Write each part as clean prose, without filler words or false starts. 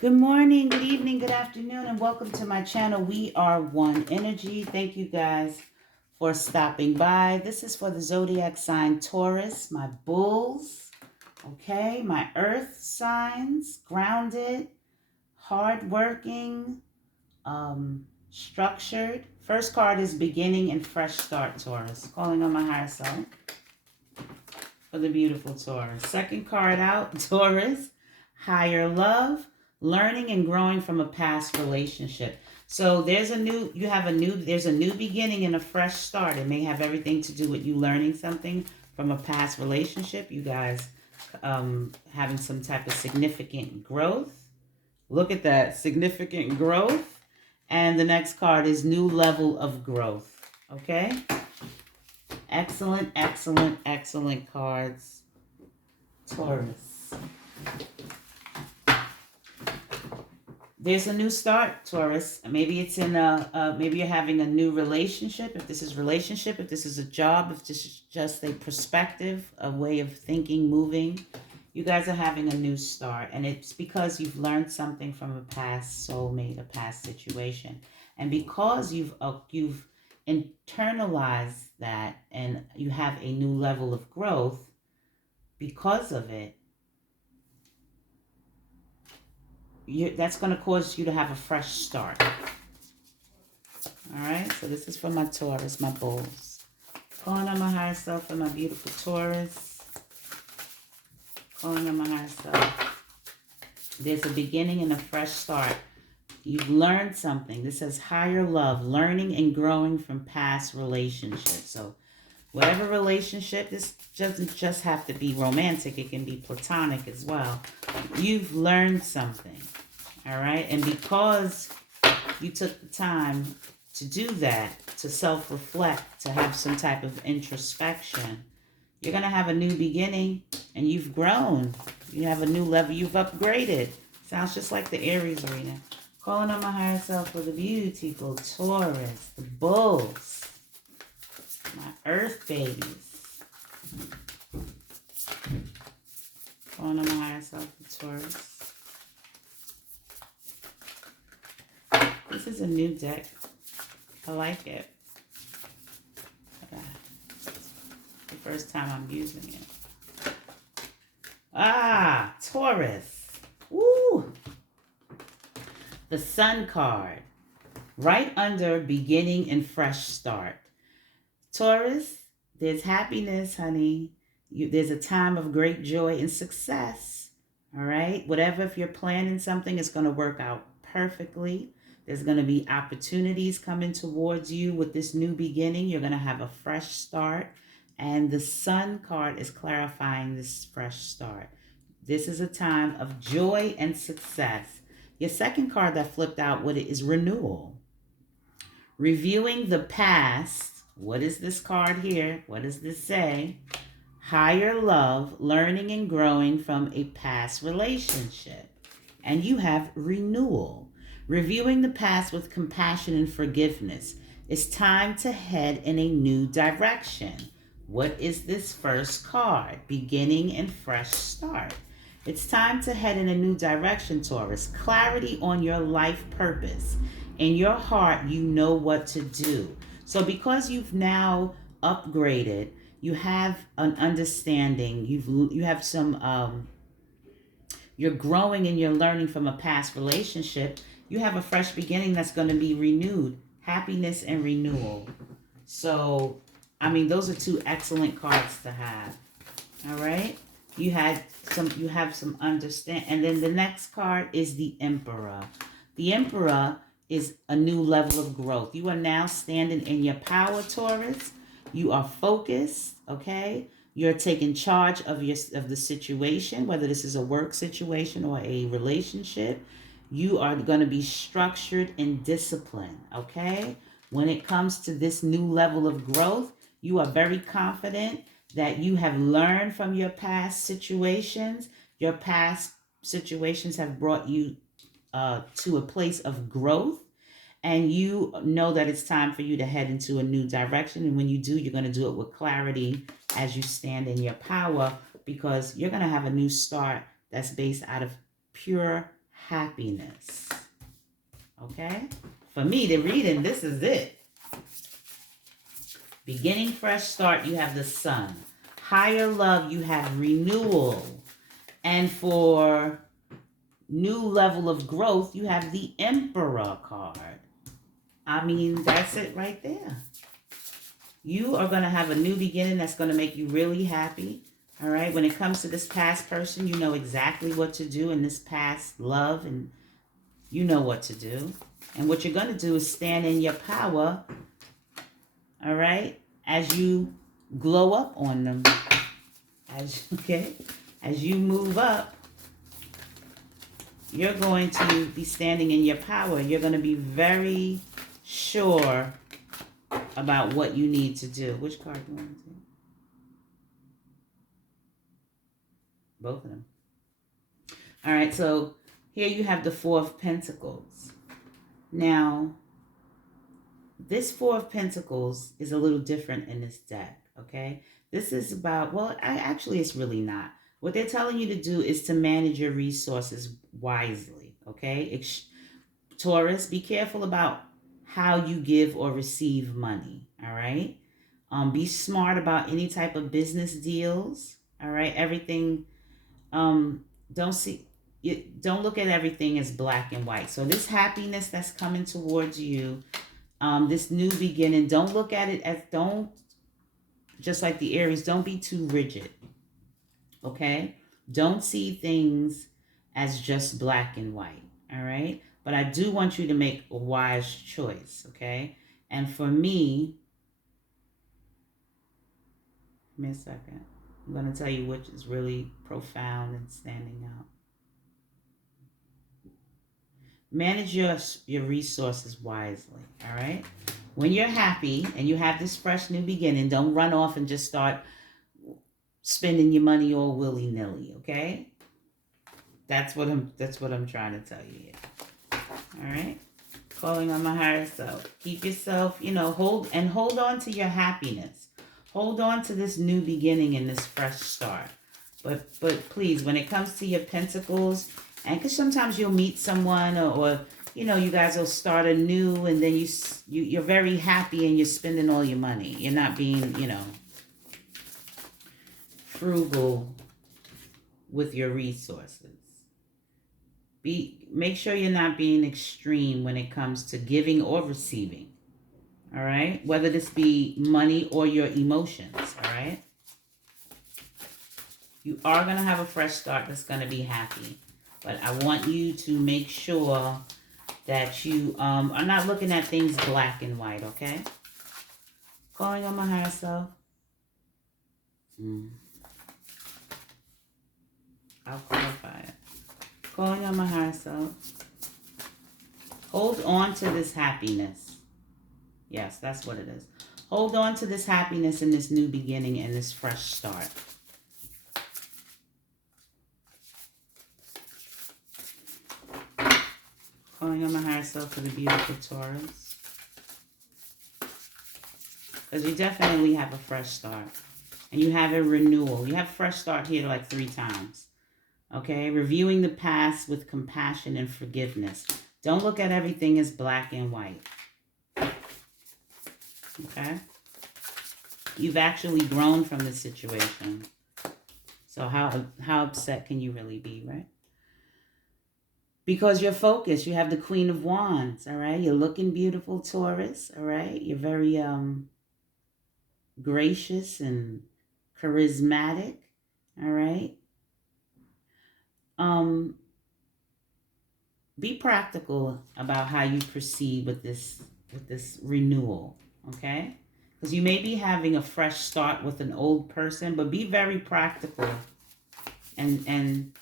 Good morning, good evening, good afternoon, and welcome to my channel. We are One Energy. Thank you guys for stopping by. This is for the zodiac sign Taurus, my bulls, okay, my earth signs, grounded, hardworking, structured. First card is beginning and fresh start, Taurus. Calling on my higher self for the beautiful Taurus. Second card out, Taurus, higher love, learning and growing from a past relationship. So there's there's a new beginning and a fresh start. It may have everything to do with you learning something from a past relationship. You guys having some type of significant growth. Look at that, significant growth. And the next card is new level of growth. Okay? Excellent, excellent, excellent cards. Taurus. There's a new start, Taurus. Maybe it's in maybe you're having a new relationship. If this is relationship, if this is a job, if this is just a perspective, a way of thinking, moving, you guys are having a new start. And it's because you've learned something from a past soulmate, a past situation. And because you've internalized that and you have a new level of growth because of it, that's going to cause you to have a fresh start. All right, so this is for my Taurus, my bulls. Calling on my higher self and my beautiful Taurus. Calling on my higher self. There's a beginning and a fresh start. You've learned something. This says higher love, learning and growing from past relationships. So whatever relationship, this doesn't just have to be romantic. It can be platonic as well. You've learned something. All right. And because you took the time to do that, to self-reflect, to have some type of introspection, you're going to have a new beginning and you've grown. You have a new level. You've upgraded. Sounds just like the Aries arena. Calling on my higher self for the beautiful Taurus, the bulls, my earth babies. Calling on my higher self for Taurus. This is a new deck. I like it. The first time I'm using it. Ah, Taurus. Woo! The Sun card. Right under beginning and fresh start. Taurus, there's happiness, honey. There's a time of great joy and success. All right? Whatever, if you're planning something, it's going to work out perfectly. There's going to be opportunities coming towards you with this new beginning. You're going to have a fresh start. And the Sun card is clarifying this fresh start. This is a time of joy and success. Your second card that flipped out with it is renewal. Reviewing the past. What is this card here? What does this say? Higher love, learning and growing from a past relationship. And you have renewal. Reviewing the past with compassion and forgiveness. It's time to head in a new direction. What is this first card? Beginning and fresh start. It's time to head in a new direction, Taurus. Clarity on your life purpose. In your heart, you know what to do. So because you've now upgraded, you have an understanding. You have some. You're growing and you're learning from a past relationship. You have a fresh beginning that's going to be renewed. Happiness and renewal. So, I mean, those are two excellent cards to have. All right? You have some understand. And then the next card is the Emperor. The Emperor is a new level of growth. You are now standing in your power, Taurus. You are focused, okay? You're taking charge of the situation, whether this is a work situation or a relationship. You are going to be structured and disciplined, okay? When it comes to this new level of growth, you are very confident that you have learned from your past situations. Your past situations have brought you to a place of growth. And you know that it's time for you to head into a new direction. And when you do, you're going to do it with clarity as you stand in your power, because you're going to have a new start that's based out of pure happiness. Okay? For me, the reading, this is it. Beginning, fresh start, you have the Sun. Higher love, you have renewal. And for new level of growth, you have the Emperor card. I mean, that's it right there. You are going to have a new beginning that's going to make you really happy. All right? When it comes to this past person, you know exactly what to do in this past love, and you know what to do. And what you're going to do is stand in your power, all right, as you glow up on them. As you move up, you're going to be standing in your power. You're going to be very sure about what you need to do. Which card do you want to do? Both of them. All right, so here you have the Four of Pentacles. Now, this Four of Pentacles is a little different in this deck, okay? This is about, well, actually it's really not. What they're telling you to do is to manage your resources wisely, okay? Taurus, be careful about how you give or receive money, all right? Be smart about any type of business deals, all right? Everything, don't look at everything as black and white. So this happiness that's coming towards you, this new beginning, don't look at it as, just like the Aries, don't be too rigid, okay? Don't see things as just black and white, all right? But I do want you to make a wise choice, okay? And for me, give me a second. I'm going to tell you which is really profound and standing out. Manage your resources wisely, all right? When you're happy and you have this fresh new beginning, don't run off and just start spending your money all willy-nilly, okay? That's what I'm trying to tell you here. All right? Calling on my higher self. Keep yourself, hold on to your happiness. Hold on to this new beginning and this fresh start. But please, when it comes to your pentacles, and because sometimes you'll meet someone or you guys will start anew, and then you're very happy and you're spending all your money. You're not being, frugal with your resources. Make sure you're not being extreme when it comes to giving or receiving. All right? Whether this be money or your emotions, all right? You are going to have a fresh start that's going to be happy. But I want you to make sure that you are not looking at things black and white, okay? Calling on my higher self. I'll qualify it. Calling on my higher self. Hold on to this happiness. Yes, that's what it is. Hold on to this happiness in this new beginning and this fresh start. Calling on my higher self for the beautiful Taurus. Because you definitely have a fresh start. And you have a renewal. You have fresh start here like 3 times. Okay? Reviewing the past with compassion and forgiveness. Don't look at everything as black and white. Okay? You've actually grown from the situation. So how upset can you really be, right? Because you're focused. You have the Queen of Wands, all right? You're looking beautiful, Taurus, all right? You're very gracious and charismatic, all right? Be practical about how you proceed with this renewal, okay? Because you may be having a fresh start with an old person, but be very practical and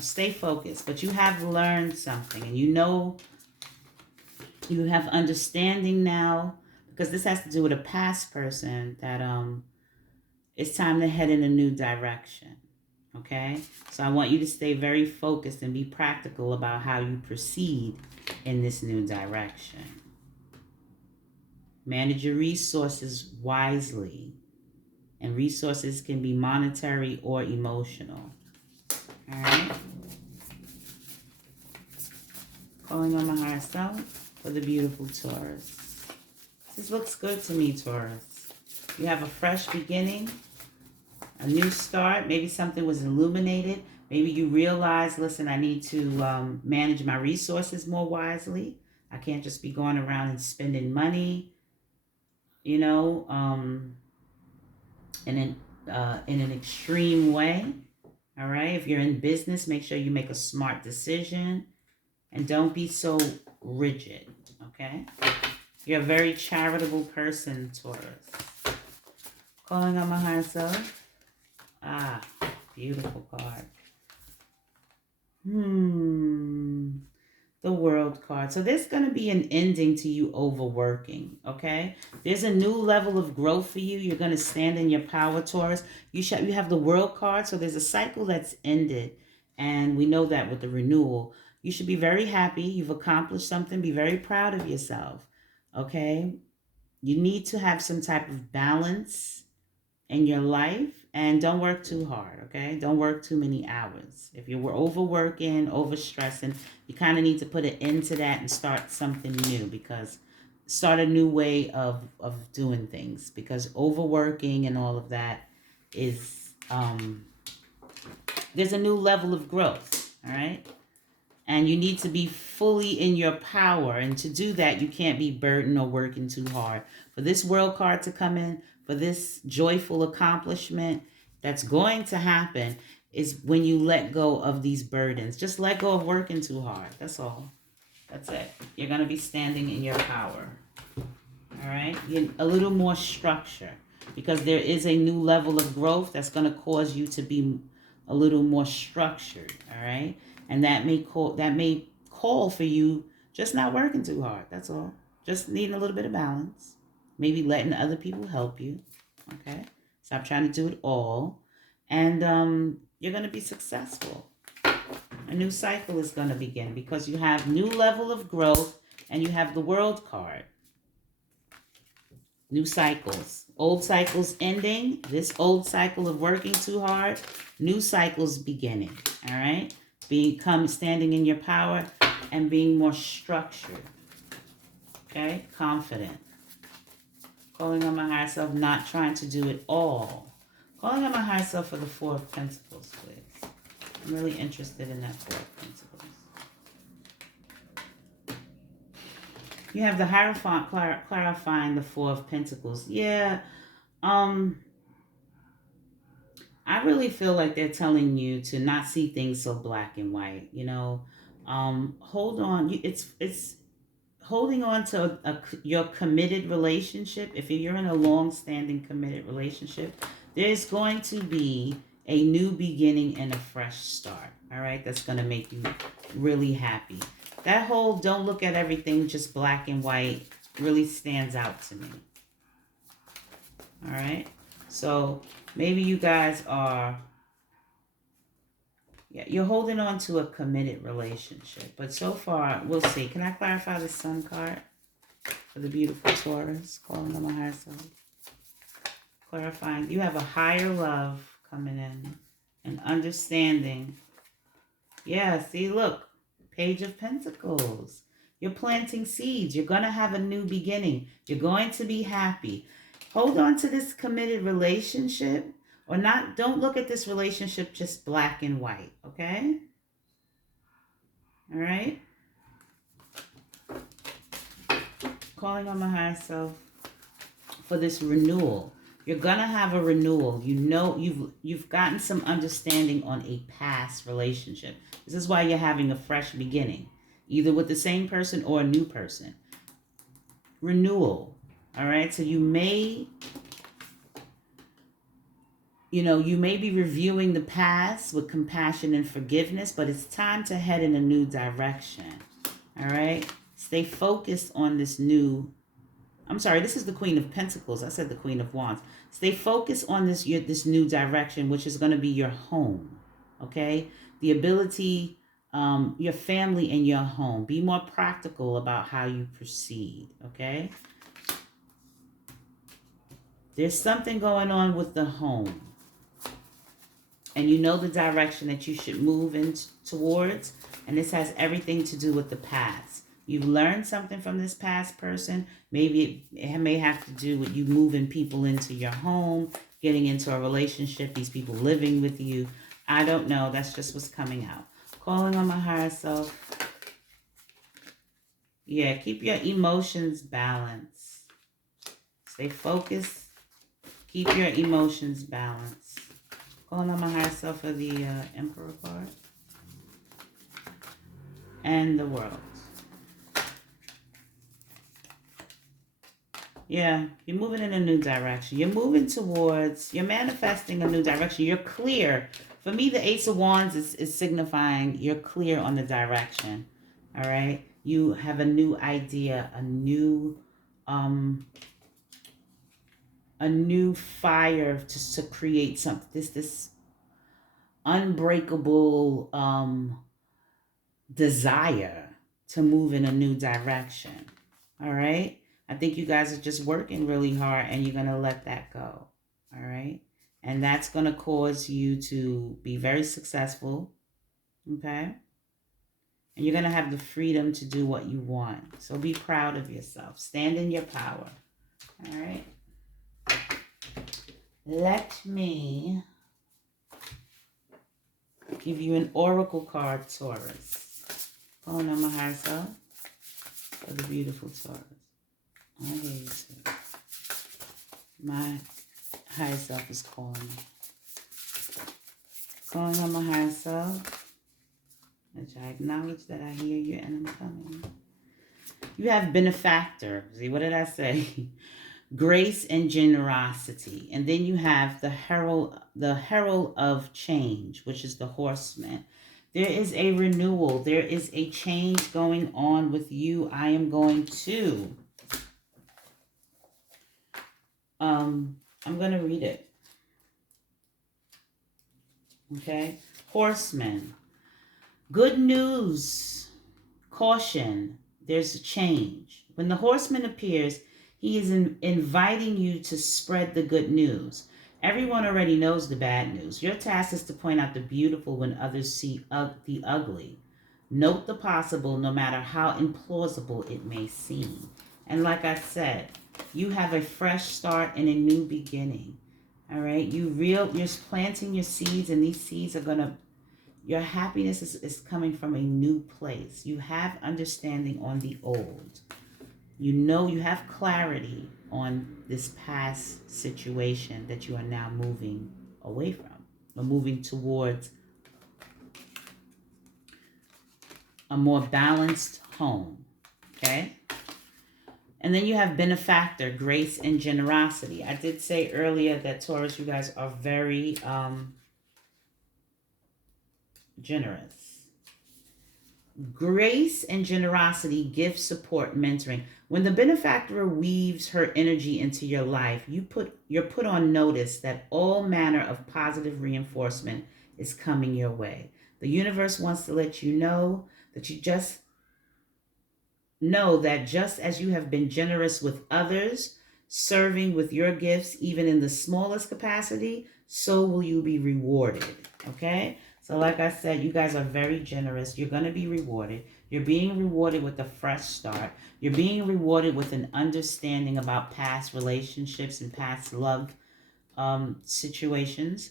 stay focused. But you have learned something, and you have understanding now, because this has to do with a past person, that it's time to head in a new direction. Okay? So I want you to stay very focused and be practical about how you proceed in this new direction. Manage your resources wisely. And resources can be monetary or emotional. All right? Calling on my higher self for the beautiful Taurus. This looks good to me, Taurus. You have a fresh beginning, a new start. Maybe something was illuminated. Maybe you realize, listen, I need to manage my resources more wisely. I can't just be going around and spending money, you know, in an extreme way. All right. If you're in business, make sure you make a smart decision and don't be so rigid. Okay. You're a very charitable person, Taurus. Calling on my higher self. Ah, beautiful card. The World card. So there's going to be an ending to you overworking, okay? There's a new level of growth for you. You're going to stand in your power, Taurus. You have the World card, so there's a cycle that's ended, and we know that with the renewal. You should be very happy. You've accomplished something. Be very proud of yourself, okay? You need to have some type of balance in your life, and don't work too hard, okay? Don't work too many hours. If you were overworking, overstressing, you kind of need to put an end to that and start something new, because start a new way of doing things, because overworking and all of that is there's a new level of growth, all right? And you need to be fully in your power. And to do that, you can't be burdened or working too hard. For this World card to come in, for this joyful accomplishment that's going to happen, is when you let go of these burdens. Just let go of working too hard. That's all. That's it. You're going to be standing in your power. All right? A little more structure, because there is a new level of growth that's going to cause you to be a little more structured. All right? And that may call for you just not working too hard. That's all. Just needing a little bit of balance. Maybe letting other people help you. Okay? Stop trying to do it all. And you're going to be successful. A new cycle is going to begin, because you have new level of growth and you have the World card. New cycles. Old cycles ending. This old cycle of working too hard. New cycles beginning. All right? Standing in your power and being more structured. Okay? Confident. Calling on my higher self, not trying to do it all. Calling on my higher self for the Four of Pentacles, please. I'm really interested in that Four of Pentacles. You have the Hierophant clarifying the Four of Pentacles. Yeah. I really feel like they're telling you to not see things so black and white. You know, hold on. It's holding on to your committed relationship. If you're in a long-standing committed relationship, there's going to be a new beginning and a fresh start. All right, that's going to make you really happy. That whole don't look at everything just black and white really stands out to me. All right, so maybe you guys are, you're holding on to a committed relationship. But so far, we'll see. Can I clarify the Sun card for the beautiful Taurus? Calling on my higher self. Clarifying. You have a higher love coming in. And understanding. Yeah, see, look. Page of Pentacles. You're planting seeds. You're going to have a new beginning. You're going to be happy. Hold on to this committed relationship. Or not, don't look at this relationship just black and white, okay? All right? Calling on my higher self for this renewal. You're going to have a renewal. You know, you've gotten some understanding on a past relationship. This is why you're having a fresh beginning, either with the same person or a new person. Renewal, all right? So you may be reviewing the past with compassion and forgiveness, but it's time to head in a new direction. All right? Stay focused on this new... this is the Queen of Pentacles. I said the Queen of Wands. Stay focused on this new direction, which is going to be your home. Okay? The ability, your family and your home. Be more practical about how you proceed. Okay? There's something going on with the home. And you know the direction that you should move in towards. And this has everything to do with the past. You've learned something from this past person. Maybe it may have to do with you moving people into your home, getting into a relationship, these people living with you. I don't know. That's just what's coming out. Calling on my higher self. Yeah, keep your emotions balanced. Stay focused. Keep your emotions balanced. Calling on my higher self for the Emperor card. And the World. Yeah, you're moving in a new direction. You're moving towards, you're manifesting a new direction. You're clear. For me, the Ace of Wands is signifying you're clear on the direction. All right? You have a new idea, a new fire to create something. This unbreakable desire to move in a new direction. All right? I think you guys are just working really hard and you're going to let that go. All right? And that's going to cause you to be very successful. Okay? And you're going to have the freedom to do what you want. So be proud of yourself. Stand in your power. All right? Let me give you an oracle card, Taurus. Calling on my higher self for the beautiful Taurus. I hear you too. My higher self is calling me. Calling on my higher self, which I acknowledge that I hear you and I'm coming. You have benefactor. See, what did I say? Grace and generosity. And then you have the herald of change, which is the Horseman. There is a renewal. There is a change going on with you. I am going to I'm going to read it. Okay? Horseman. Good news. Caution. There's a change. When the Horseman appears, he is inviting you to spread the good news. Everyone already knows the bad news. Your task is to point out the beautiful when others see the ugly. Note the possible, no matter how implausible it may seem. And like I said, you have a fresh start and a new beginning. All right? You're planting your seeds, and these seeds are going to, your happiness is coming from a new place. You have understanding on the old. You know, you have clarity on this past situation that you are now moving away from, or moving towards a more balanced home. Okay? And then you have benefactor, grace and generosity. I did say earlier that Taurus, you guys are very generous. Grace and generosity, gift, support, mentoring. When the benefactor weaves her energy into your life, you're put on notice that all manner of positive reinforcement is coming your way. The universe wants to let you know that just as you have been generous with others, serving with your gifts, even in the smallest capacity, so will you be rewarded. Okay? So like I said, you guys are very generous. You're going to be rewarded. You're being rewarded with a fresh start. You're being rewarded with an understanding about past relationships and past love situations,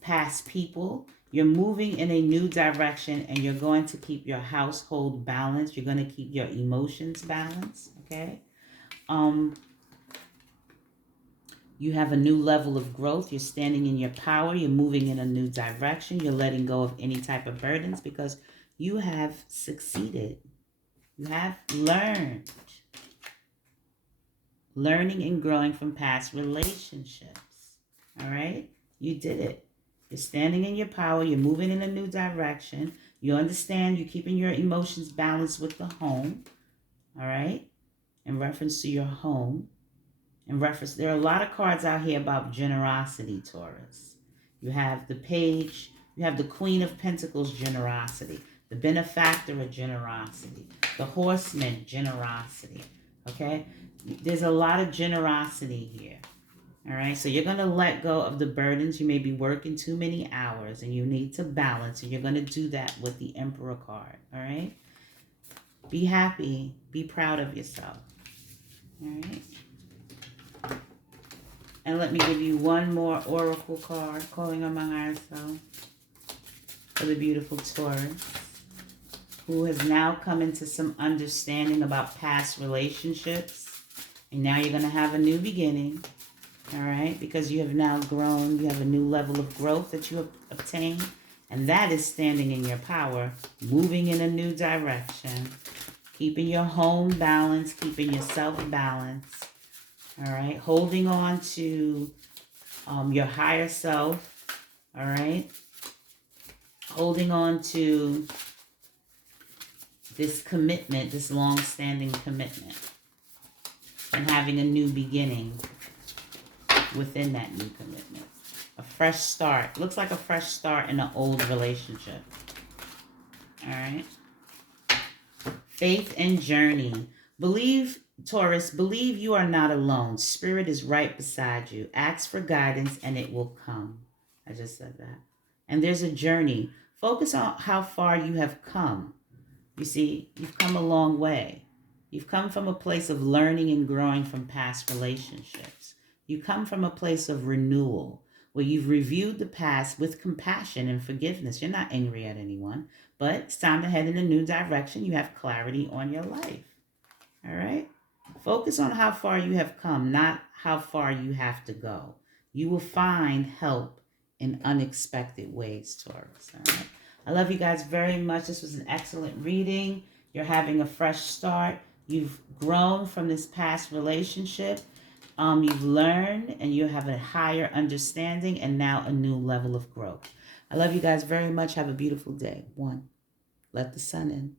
past people. You're moving in a new direction, and you're going to keep your household balanced. You're going to keep your emotions balanced, okay? You have a new level of growth. You're standing in your power. You're moving in a new direction. You're letting go of any type of burdens because you have succeeded. You have learned. Learning and growing from past relationships, all right? You did it. You're standing in your power. You're moving in a new direction. You understand you're keeping your emotions balanced with the home. All right? In reference to your home. There are a lot of cards out here about generosity, Taurus. You have the Page. You have the Queen of Pentacles, generosity. The Benefactor of generosity. The Horseman, generosity. Okay? There's a lot of generosity here. All right, so you're going to let go of the burdens. You may be working too many hours and you need to balance, and you're going to do that with the Emperor card. All right, be happy, be proud of yourself. All right, and let me give you one more oracle card, calling on my higher self, for the beautiful Taurus, who has now come into some understanding about past relationships, and now you're going to have a new beginning. All right, because you have now grown, you have a new level of growth that you have obtained, and that is standing in your power, moving in a new direction, keeping your home balanced, keeping yourself balanced. All right, holding on to your higher self. All right, holding on to this commitment, this long-standing commitment, and having a new beginning within that new commitment. A fresh start. Looks like a fresh start in an old relationship. All right. Faith and journey. Believe, Taurus, believe you are not alone. Spirit is right beside you. Ask for guidance and it will come. I just said that. And there's a journey. Focus on how far you have come. You see, you've come a long way. You've come from a place of learning and growing from past relationships. You come from a place of renewal, where you've reviewed the past with compassion and forgiveness. You're not angry at anyone, but it's time to head in a new direction. You have clarity on your life. All right? Focus on how far you have come, not how far you have to go. You will find help in unexpected ways, Taurus. All right? I love you guys very much. This was an excellent reading. You're having a fresh start. You've grown from this past relationship. You've learned and you have a higher understanding and now a new level of growth. I love you guys very much. Have a beautiful day. 1. Let the sun in.